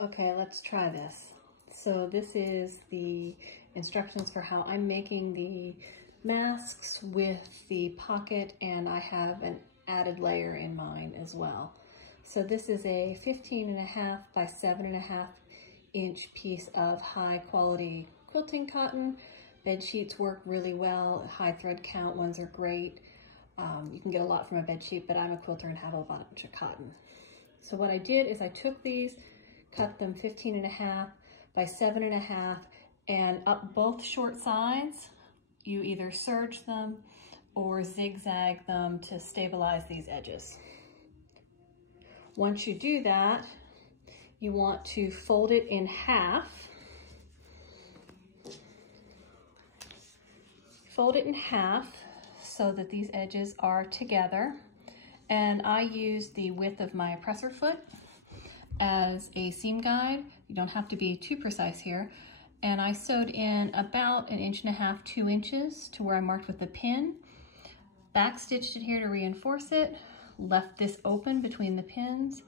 Okay, let's try this. So this is the instructions for how I'm making the masks with the pocket, and I have an added layer in mine as well. So this is a 15.5 by 7.5 inch piece of high quality quilting cotton. Bed sheets work really well. High thread count ones are great. You can get a lot from a bed sheet, but I'm a quilter and have a bunch of cotton. So what I did is I took these, cut them 15.5 by 7.5, and up both short sides, you either serge them or zigzag them to stabilize these edges. Once you do that, you want to fold it in half. Fold it in half so that these edges are together. And I use the width of my presser foot as a seam guide. You don't have to be too precise here. And I sewed in about 1.5 to 2 inches to where I marked with the pin. Back stitched it here to reinforce it. Left this open between the pins.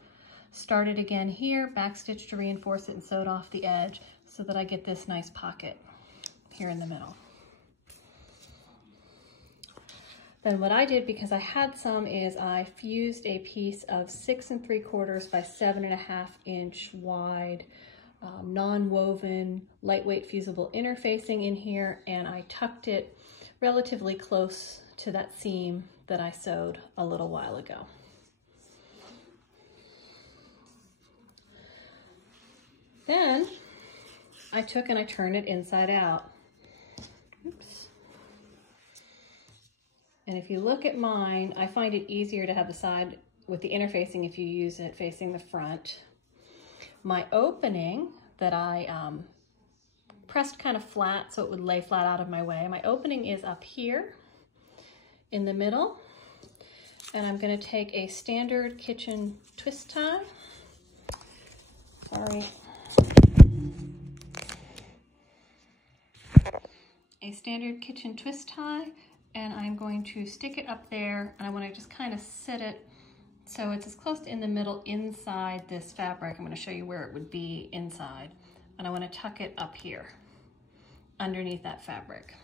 Started again here, back stitched to reinforce it, and sewed off the edge so that I get this nice pocket here in the middle. Then what I did, because I had some, is I fused a piece of 6 3/4 by 7.5 inch wide non-woven lightweight fusible interfacing in here, and I tucked it relatively close to that seam that I sewed a little while ago. Then I took and I turned it inside out. Oops. And if you look at mine, I find it easier to have the side with the interfacing if you use it facing the front. My opening that I pressed kind of flat so it would lay flat out of my way, my opening is up here in the middle. And I'm going to take a standard kitchen twist tie. Sorry. A standard kitchen twist tie, and I'm going to stick it up there, and I want to just kind of set it so it's as close to in the middle inside this fabric. I'm going to show you where it would be inside, and I want to tuck it up here underneath that fabric.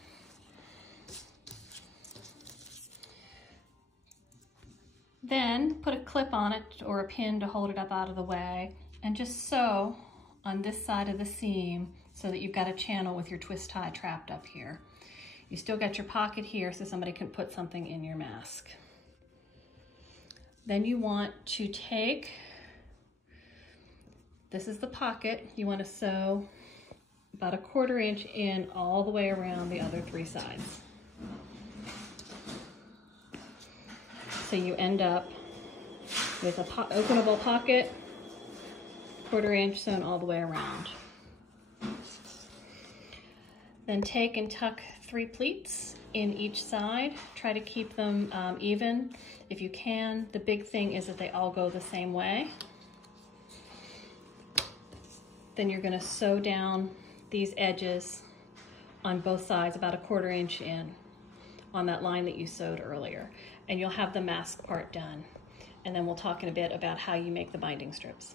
Then put a clip on it or a pin to hold it up out of the way, and just sew on this side of the seam so that you've got a channel with your twist tie trapped up here. You still got your pocket here so somebody can put something in your mask. Then you want to take, this is the pocket, you want to sew about 1/4 inch in all the way around the other 3 sides. So you end up with a openable pocket, 1/4 inch sewn all the way around. Then take and tuck 3 pleats in each side. Try to keep them even if you can. The big thing is that they all go the same way. Then you're going to sew down these edges on both sides about 1/4 inch in on that line that you sewed earlier. And you'll have the mask part done. And then we'll talk in a bit about how you make the binding strips.